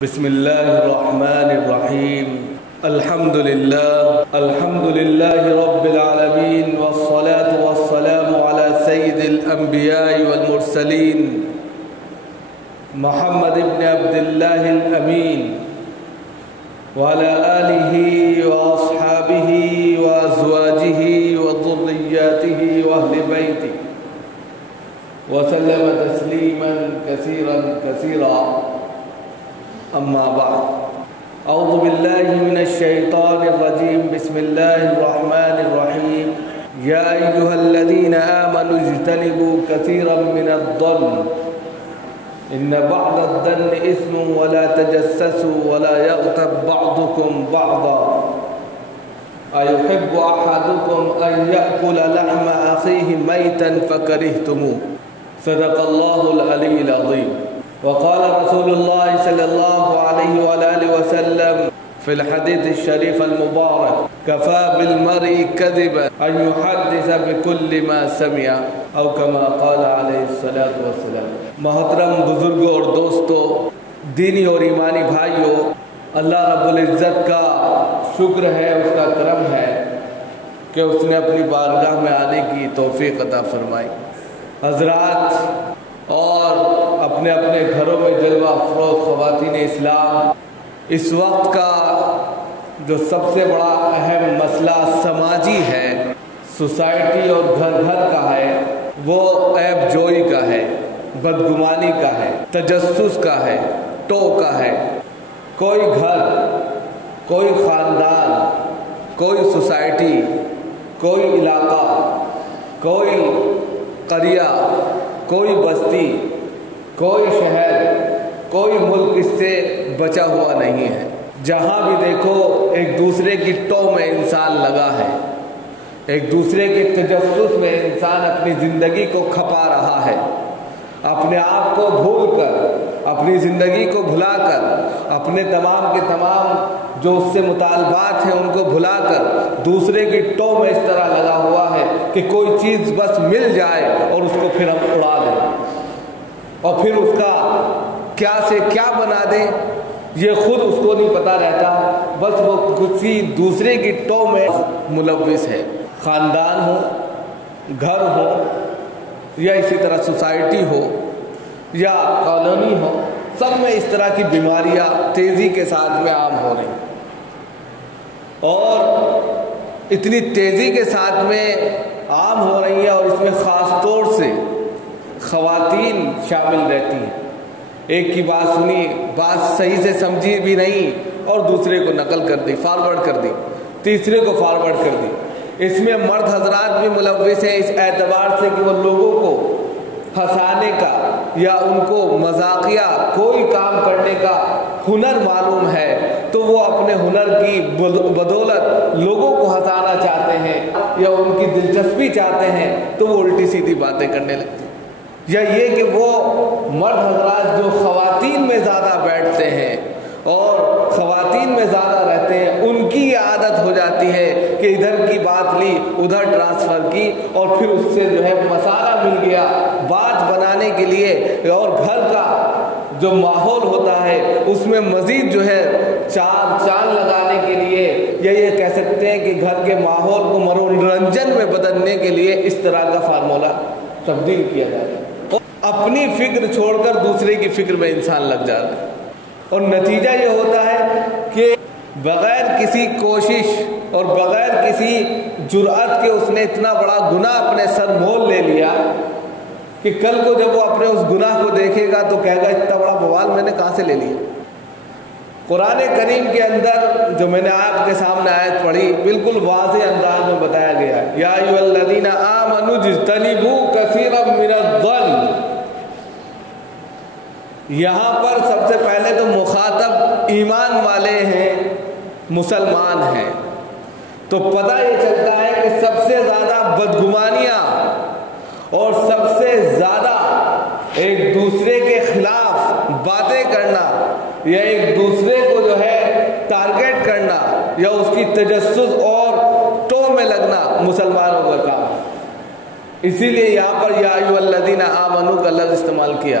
بسم الله الرحمن الرحيم. الحمد لله رب العالمين، والصلاة والسلام على سيد الأنبياء والمرسلين محمد بن عبد الله الأمين وعلى آله وأصحابه وأزواجه وذرياته وأهل بيته وسلم تسليما كثيرا أما بعد. أعوذ بالله من الشيطان الرجيم. بسم الله الرحمن الرحيم. يا أيها الذين آمنوا اجتنبوا كثيرا من الظن إن بعض الظن إثم ولا تجسسوا ولا يغتب بعضكم بعضا أيحب أحدكم أن يأكل لحم أخيه ميتا فكرهتموه. صدق الله العلي العظيم. وقال رسول الله صلى الله عليه وآله وسلم في الحديث الشريف المبارك: كفى بالمرء كذبا أن يحدث بكل ما سمع أو كما قال عليه الصلاة والسلام. محترم بزرگوں اور دوستوں، دینی اور ایمانی بھائیوں، اللہ رب العزت کا شکر ہے، اس کا کرم ہے کہ اس نے اپنی بارگاہ میں آنے کی توفیق عطا فرمائی. حضرات اور اپنے اپنے گھروں میں جلوہ افروز خواتین اسلام، اس وقت کا جو سب سے بڑا اہم مسئلہ سماجی ہے، سوسائٹی اور گھر گھر کا ہے، وہ عیب جوئی کا ہے، بدگمانی کا ہے، تجسس کا ہے، ٹو کا ہے. کوئی گھر، کوئی خاندان، کوئی سوسائٹی، کوئی علاقہ، کوئی قریہ، کوئی بستی، کوئی شہر، کوئی ملک اس سے بچا ہوا نہیں ہے. جہاں بھی دیکھو ایک دوسرے کی ٹو میں انسان لگا ہے، ایک دوسرے کے تجسس میں انسان اپنی زندگی کو کھپا رہا ہے. اپنے آپ کو بھول کر، اپنی زندگی کو بھلا کر، اپنے تمام کے تمام جو اس سے مطالبات ہیں ان کو بھلا کر دوسرے کی ٹو میں اس طرح لگا ہوا ہے کہ کوئی چیز بس مل جائے اور اس کو پھر ہم اڑا دیں اور پھر اس کا کیا سے کیا بنا دیں یہ خود اس کو نہیں پتا رہتا. بس وہ کسی دوسرے کی ٹو میں ملوث ہے. خاندان ہو، گھر ہو، یا اسی طرح سوسائٹی ہو یا کالونی ہو، سب میں اس طرح کی بیماریاں تیزی کے ساتھ میں عام ہو رہی ہیں، اور اتنی تیزی کے ساتھ میں عام ہو رہی ہیں، اور اس میں خاص طور سے خواتین شامل رہتی ہیں. ایک کی بات سنی، بات صحیح سے سمجھی بھی نہیں اور دوسرے کو نقل کر دی، فارورڈ کر دی، تیسرے کو فارورڈ کر دی. اس میں مرد حضرات بھی ملوث ہیں اس اعتبار سے کہ وہ لوگوں کو ہنسانے کا یا ان کو مذاقیہ کوئی کام کرنے کا ہنر معلوم ہے تو وہ اپنے ہنر کی بدولت لوگوں کو ہنسانا چاہتے ہیں یا ان کی دلچسپی چاہتے ہیں تو وہ الٹی سیدھی باتیں کرنے لگتے ہیں. یا یہ کہ وہ مرد حضرات جو خواتین میں زیادہ بیٹھتے ہیں اور خواتین میں زیادہ رہتے ہیں، ان کی یہ عادت ہو جاتی ہے کہ ادھر کی بات لی ادھر ٹرانسفر کی اور پھر اس سے جو ہے مسالہ مل گیا بات بنانے کے لیے، اور گھر کا جو ماحول ہوتا ہے اس میں مزید جو ہے چاند لگانے کے لیے، یا یہ کہہ سکتے ہیں کہ گھر کے ماحول کو منورنجن میں بدلنے کے لیے اس طرح کا فارمولہ تبدیل کیا جاتا ہے. اپنی فکر چھوڑ کر دوسرے کی فکر میں انسان لگ جاتا ہے، اور نتیجہ یہ ہوتا ہے کہ بغیر کسی کوشش اور بغیر کسی جرأت کے اس نے اتنا بڑا گناہ اپنے سر مول لے لیا کہ کل کو جب وہ اپنے اس گناہ کو دیکھے گا تو کہے گا اتنا بڑا بوال میں نے کہاں سے لے لیا. قرآن کریم کے اندر جو میں نے آپ کے سامنے آیت پڑھی بالکل واضح انداز میں بتایا گیا ہے: یا ایھا الذین آمنوا اجتنبوا کثیرا من الظن. یہاں پر سب سے پہلے تو مخاطب ایمان والے ہیں، مسلمان ہیں، تو پتہ یہ چلتا ہے کہ سب سے زیادہ بدگمانیاں اور سب سے زیادہ ایک دوسرے کے خلاف باتیں کرنا یا ایک دوسرے کو جو ہے ٹارگیٹ کرنا یا اس کی تجسس اور ٹو میں لگنا مسلمانوں کا کام. اسی لیے یہاں پر یا ایھا الذین آمنوا کا لفظ استعمال کیا.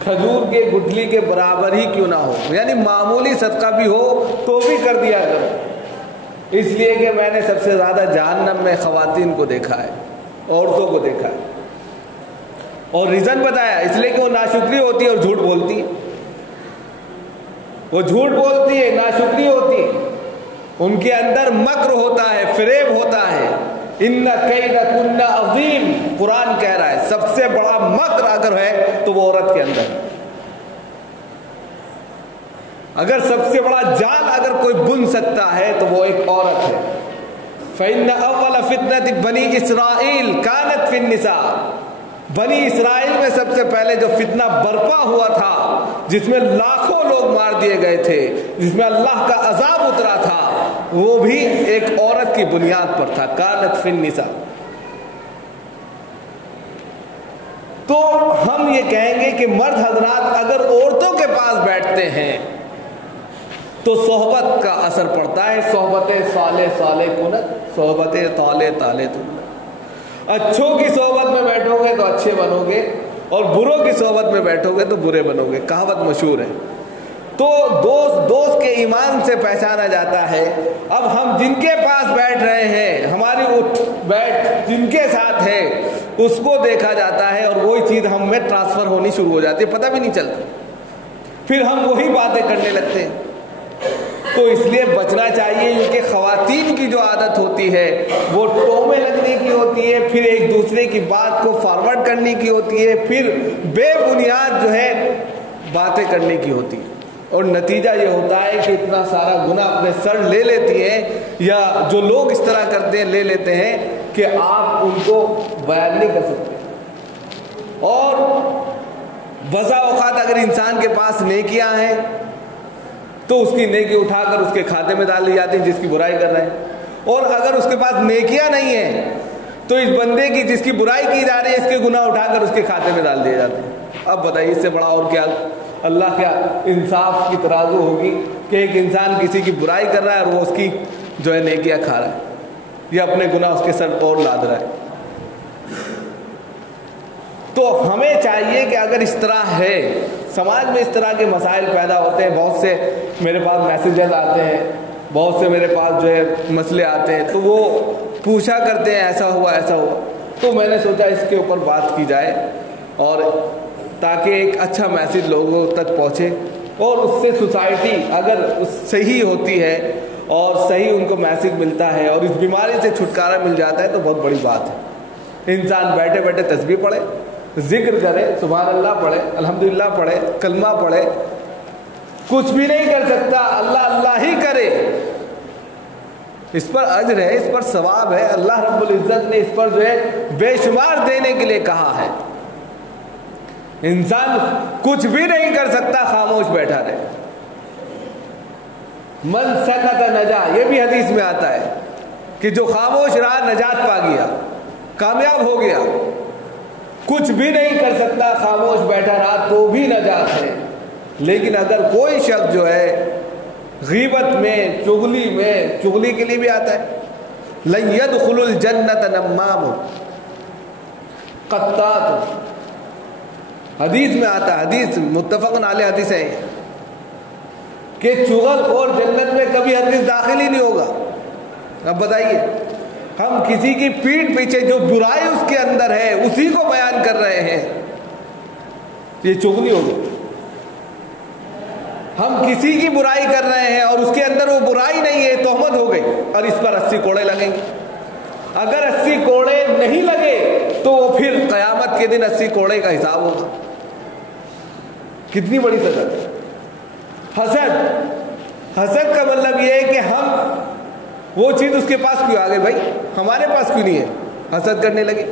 کھجور کے گٹھلی کے برابر ہی کیوں نہ ہو، یعنی معمولی صدقہ بھی ہو تو بھی کر دیا کرو، اس لیے کہ میں نے سب سے زیادہ جہنم میں خواتین کو دیکھا ہے، عورتوں کو دیکھا ہے، اور ریزن بتایا اس لیے کہ وہ ناشکری ہوتی ہے اور جھوٹ بولتی ہے، وہ جھوٹ بولتی ہے، ناشکری ہوتی ہے، ان کے اندر مکر ہوتا ہے، فریب ہوتا ہے، ان کیدکن عظیم، قرآن کہہ رہا ہے سب سے بڑا مکر اگر ہے تو وہ عورت کے اندر ہے، اگر سب سے بڑا جال اگر کوئی بن سکتا ہے تو وہ ایک عورت ہے۔ فإن اول فتنة بنی اسرائیل کانت فی النساء، بنی اسرائیل میں سب سے پہلے جو فتنہ برپا ہوا تھا جس میں لاکھوں لوگ مار دیے گئے تھے، جس میں اللہ کا عذاب اترا تھا، وہ بھی ایک عورت کی بنیاد پر تھا، کانت فی النساء۔ تو ہم یہ کہیں گے کہ مرد حضرات اگر عورتوں کے پاس بیٹھتے ہیں تو صحبت کا اثر پڑتا ہے، صحبت صالح صالح کنت، صحبت طالع طالع تنت، اچھوں کی صحبت میں بیٹھو گے تو اچھے بنو گے اور بروں کی صحبت میں بیٹھو گے تو برے بنو گے، کہاوت مشہور ہے۔ تو دوست کے ایمان سے پہچانا جاتا ہے۔ اب ہم جن کے پاس بیٹھ رہے ہیں، ہماری اٹھ بیٹھ جن کے ساتھ ہے اس کو دیکھا جاتا ہے اور وہی چیز ہم میں ٹرانسفر ہونی شروع ہو جاتی ہے، پتہ بھی نہیں چلتا، پھر ہم وہی باتیں کرنے لگتے ہیں۔ تو اس لیے بچنا چاہیے، کیونکہ خواتین کی جو عادت ہوتی ہے وہ ٹومے لگنے کی ہوتی ہے، پھر ایک دوسرے کی بات کو فارورڈ کرنے کی ہوتی ہے، پھر بے بنیاد جو ہے باتیں کرنے کی ہوتی ہے، اور نتیجہ یہ ہوتا ہے کہ اتنا سارا گناہ اپنے سر لے لیتی ہیں، یا جو لوگ اس طرح کرتے ہیں لے لیتے ہیں کہ آپ ان کو بیان نہیں کر سکتے۔ اور بسا اوقات اگر انسان کے پاس نیکیاں ہیں تو اس کی نیکی اٹھا کر اس کے کھاتے میں ڈال دی جاتی ہے جس کی برائی کر رہے ہیں، اور اگر اس کے پاس نیکیاں نہیں ہیں تو اس بندے کی جس کی برائی کی جا رہی ہے اس کے گناہ اٹھا کر اس کے کھاتے میں ڈال دیے جاتے ہیں۔ اب بتائیے اس سے بڑا اور کیا اللہ کیا انصاف کی ترازو ہوگی کہ ایک انسان کسی کی برائی کر رہا ہے اور وہ اس کی جو ہے نیکیاں کھا رہا ہے یا اپنے گناہ اس کے سر اور لاد رہا ہے۔ تو ہمیں چاہیے کہ اگر اس طرح ہے، سماج میں اس طرح کے مسائل پیدا ہوتے ہیں، بہت سے میرے پاس میسیجز آتے ہیں، بہت سے میرے پاس جو ہے مسئلے آتے ہیں، تو وہ پوچھا کرتے ہیں ایسا ہوا ایسا ہوا، تو میں نے سوچا اس کے اوپر بات کی جائے، اور تاکہ ایک اچھا میسیج لوگوں تک پہنچے، اور اس سے سوسائٹی اگر صحیح ہوتی ہے اور صحیح ان کو میسیج ملتا ہے اور اس بیماری سے چھٹکارا مل جاتا ہے تو بہت بڑی بات ہے۔ انسان بیٹھے بیٹھے تسبیح پڑھے، ذکر کرے، سبحان اللہ پڑھے، الحمدللہ پڑھے، کلمہ پڑھے، کچھ بھی نہیں کر سکتا، اللہ اللہ ہی کرے، اس پر اجر ہے، اس پر ثواب ہے، اللہ رب العزت نے اس پر جو ہے بے شمار دینے کے لیے کہا ہے۔ انسان کچھ بھی نہیں کر سکتا، خاموش بیٹھا رہے۔ من سکت نجا، یہ بھی حدیث میں آتا ہے کہ جو خاموش رہا نجات پا گیا، کامیاب ہو گیا۔ کچھ بھی نہیں کر سکتا، خاموش بیٹھا رہا تو بھی نجات ہے۔ لیکن اگر کوئی شخص جو ہے غیبت میں، چغلی میں، چغلی کے لیے بھی آتا ہے، لن يدخل الجنت نمام قطات، حدیث میں آتا ہے، حدیث متفق علیہ حدیث ہے کہ چغل اور جنت میں کبھی ہرگز داخل ہی نہیں ہوگا۔ اب بتائیے، ہم کسی کی پیٹھ پیچھے جو برائی اس کے اندر ہے اسی کو بیان کر رہے ہیں، یہ چغلی ہوگی۔ ہم کسی کی برائی کر رہے ہیں اور اس کے اندر وہ برائی نہیں ہے، تہمت ہو گئی، اور اس پر 80 کوڑے لگیں گے۔ اگر 80 کوڑے نہیں لگے تو وہ پھر قیامت کے دن 80 کوڑے کا حساب ہوگا۔ کتنی بڑی سزا۔ حسد کا مطلب یہ ہے کہ ہم وہ چیز اس کے پاس کیوں آ گئی، بھائی ہمارے پاس کیوں نہیں ہے، حسد کرنے لگے۔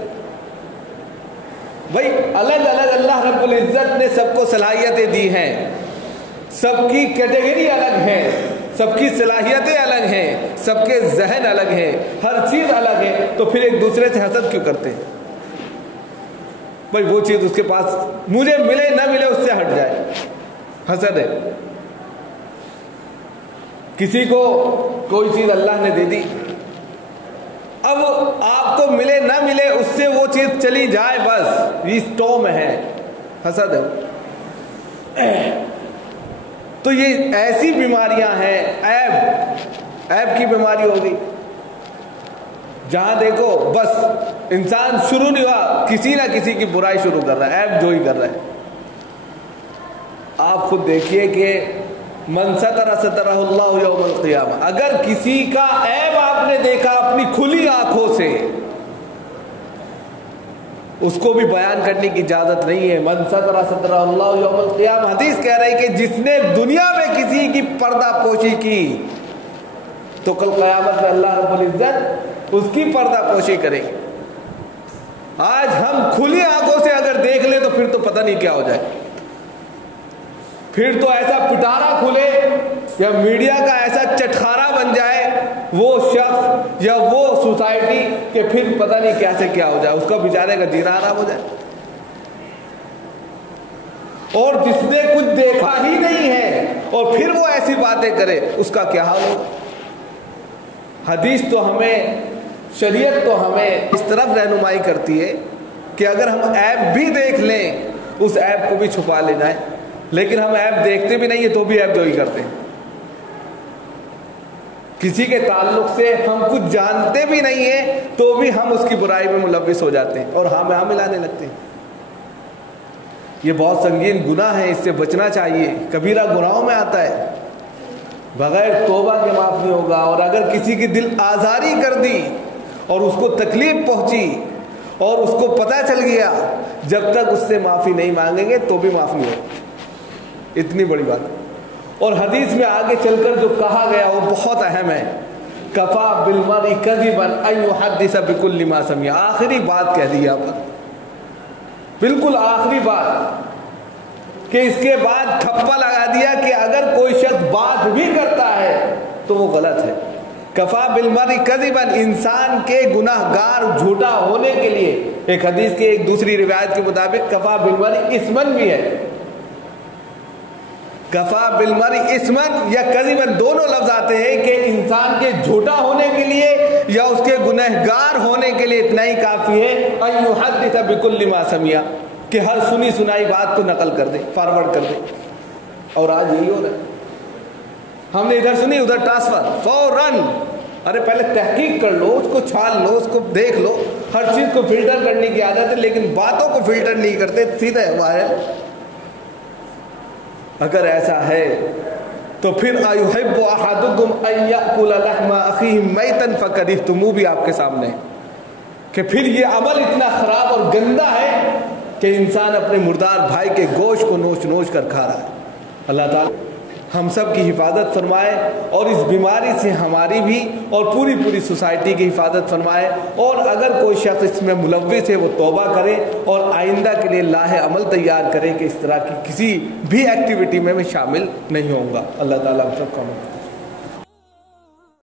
بھائی الگ الگ اللہ رب العزت نے سب کو صلاحیتیں دی ہیں، سب کی کیٹیگری الگ ہے، سب کی صلاحیتیں الگ ہیں، سب کے ذہن الگ ہیں، ہر چیز الگ ہے، تو پھر ایک دوسرے سے حسد کیوں کرتے ہیں؟ بھائی وہ چیز اس کے پاس مجھے ملے نہ ملے اس سے ہٹ جائے، حسد ہے۔ کسی کو کوئی چیز اللہ نے دے دی، اب آپ کو ملے نہ ملے اس سے وہ چیز چلی جائے، بس یہ ٹو میں ہے، حسد ہے۔ تو یہ ایسی بیماریاں ہیں، عیب کی بیماری ہوگی، جہاں دیکھو بس انسان شروع نہیں ہوا، کسی نہ کسی کی برائی شروع کر رہا ہے، عیب جو ہی کر رہا ہے۔ آپ خود دیکھیے کہ من ستر سترہ اللہ یوم القیامہ، اگر کسی کا عیب آپ نے دیکھا اپنی کھلی آنکھوں سے، اس کو بھی بیان کرنے کی اجازت نہیں ہے۔ من ستر سترہ اللہ یوم القیامہ، حدیث کہہ رہی کہ جس نے دنیا میں کسی کی پردہ پوشی کی تو کل قیامت میں اللہ رب العزت اس کی پردہ پوشی کرے گی۔ آج ہم کھلی آنکھوں سے اگر دیکھ لیں تو پھر تو پتہ نہیں کیا ہو جائے، پھر تو ایسا پٹارا کھلے یا میڈیا کا ایسا چٹخارا بن جائے وہ شخص یا وہ سوسائٹی کہ پھر پتہ نہیں کیسے کیا ہو جائے، اس کا بیچارے کا جینا آرام ہو جائے۔ اور جس نے کچھ دیکھا ہی نہیں ہے اور پھر وہ ایسی باتیں کرے، اس کا کیا حال ہوگا؟ حدیث تو ہمیں، شریعت تو ہمیں اس طرف رہنمائی کرتی ہے کہ اگر ہم عیب بھی دیکھ لیں اس عیب کو بھی چھپا لے جائیں، لیکن ہم عیب دیکھتے بھی نہیں ہیں تو بھی عیب جو ہی کرتے ہیں۔ کسی کے تعلق سے ہم کچھ جانتے بھی نہیں ہیں تو بھی ہم اس کی برائی میں ملوث ہو جاتے ہیں اور ہاں ملانے لگتے ہیں۔ یہ بہت سنگین گناہ ہے، اس سے بچنا چاہیے، کبیرہ گناہوں میں آتا ہے، بغیر توبہ کے معاف نہیں ہوگا۔ اور اگر کسی کی دل آزاری کر دی اور اس کو تکلیف پہنچی اور اس کو پتہ چل گیا، جب تک اس سے معافی نہیں مانگیں گے تو بھی معاف نہیں ہوگا، اتنی بڑی بات ہے۔ اور حدیث میں آگے چل کر جو کہا گیا وہ بہت اہم ہے، کفا بالمرء کذبا ان یحدث بکل ما سمع، آخری بات کہہ دی یہاں پر، بالکل آخری بات، کہ اس کے بعد ٹھپا لگا دیا کہ اگر کوئی شخص بات بھی کرتا ہے تو وہ غلط ہے۔ کفا بالمرء کذبا، انسان کے گناہ گار جھوٹا ہونے کے لیے، ایک حدیث کی ایک دوسری روایت کے مطابق کفا بالمرء اثمن بھی ہے، کفا بالمرء اثمن یا کذبن دونوں لفظ آتے ہیں کہ انسان کے جھوٹا ہونے کے لیے یا اس کے گنہگار ہونے کے لیے اتنا ہی کافی ہے ان یحدث بکل ما سمع، کہ ہر سنی سنائی بات کو نقل کر دے، فارورڈ کر دے۔ اور آج یہی ہو رہا ہے، ہم نے ادھر سنی ادھر ٹرانسفر فوراً، ارے پہلے تحقیق کر لو، اس کو چھان لو، اس کو دیکھ لو، ہر چیز کو فلٹر کرنے کی عادت ہے لیکن باتوں کو فلٹر نہیں کرتے، سیدھا وائرل۔ اگر ایسا ہے تو پھر ایحب احدکم ان یاکل لحم اخیہ میتا فکرہتموہ بھی آپ کے سامنے ہے، کہ پھر یہ عمل اتنا خراب اور گندا ہے کہ انسان اپنے مردار بھائی کے گوشت کو نوچ نوچ کر کھا رہا ہے۔ اللہ تعالی ہم سب کی حفاظت فرمائے اور اس بیماری سے ہماری بھی اور پوری سوسائٹی کی حفاظت فرمائے، اور اگر کوئی شخص اس میں ملوث ہے وہ توبہ کرے اور آئندہ کے لیے لاہ عمل تیار کرے کہ اس طرح کی کسی بھی ایکٹیویٹی میں شامل نہیں ہوں گا۔ اللہ تعالیٰ ہم سب کا